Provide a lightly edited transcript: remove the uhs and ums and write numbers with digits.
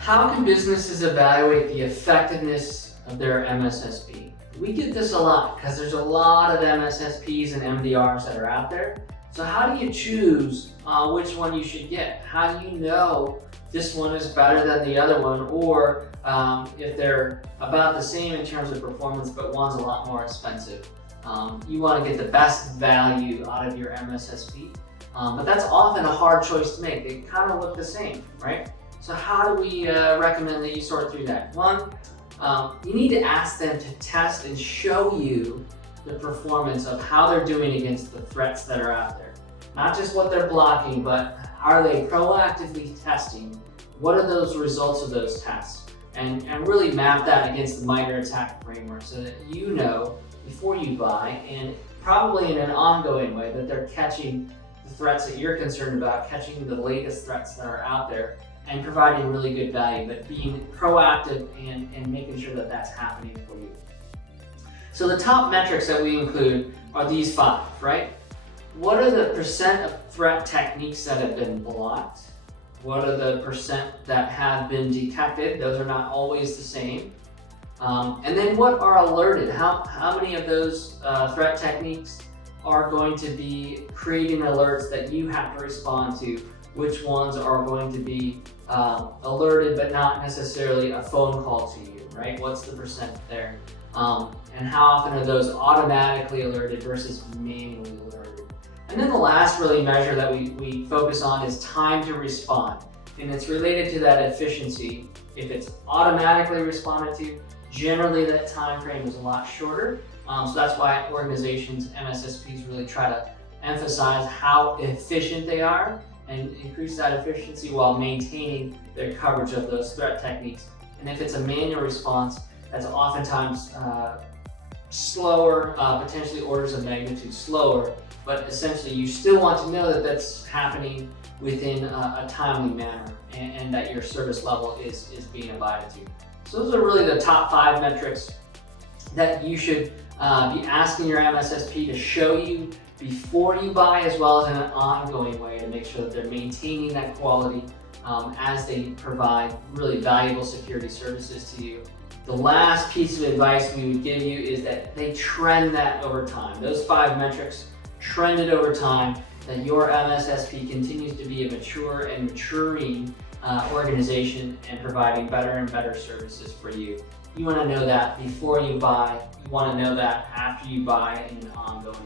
How can businesses evaluate the effectiveness of their MSSP? We get this a lot because there's a lot of MSSPs and MDRs that are out there. So how do you choose which one you should get? How do you know this one is better than the other one, or if they're about the same in terms of performance, but one's a lot more expensive? You want to get the best value out of your MSSP, but that's often a hard choice to make. They kind of look the same, right? So how do we recommend that you sort through that? One, you need to ask them to test and show you the performance of how they're doing against the threats that are out there. Not just what they're blocking, but are they proactively testing? What are those results of those tests? And really map that against the MITRE ATT&CK framework so that you know before you buy, and probably in an ongoing way, that they're catching the threats that you're concerned about, catching the latest threats that are out there, and providing really good value, but being proactive and making sure that that's happening for you. So the top metrics that we include are these 5, right? What are the percent of threat techniques that have been blocked? What are the percent that have been detected? Those are not always the same. And then what are alerted? How many of those threat techniques are going to be creating alerts that you have to respond to? Which ones are going to be alerted but not necessarily a phone call to you, right? What's the percent there? And how often are those automatically alerted versus manually alerted? And then the last really measure that we focus on is time to respond. And it's related to that efficiency. If it's automatically responded to, generally that time frame is a lot shorter. So that's why organizations, MSSPs, really try to emphasize how efficient they are and increase that efficiency while maintaining their coverage of those threat techniques. And if it's a manual response, that's oftentimes slower, potentially orders of magnitude slower, but essentially you still want to know that that's happening within a timely manner and that your service level is being abided to. So those are really the top 5 metrics that you should be asking your MSSP to show you before you buy, as well as in an ongoing way to make sure that they're maintaining that quality as they provide really valuable security services to you. The last piece of advice we would give you is that they trend that over time. Those 5 metrics trended over time, that your MSSP continues to be a mature and maturing organization and providing better and better services for you. You want to know that before you buy. You want to know that after you buy in an ongoing way.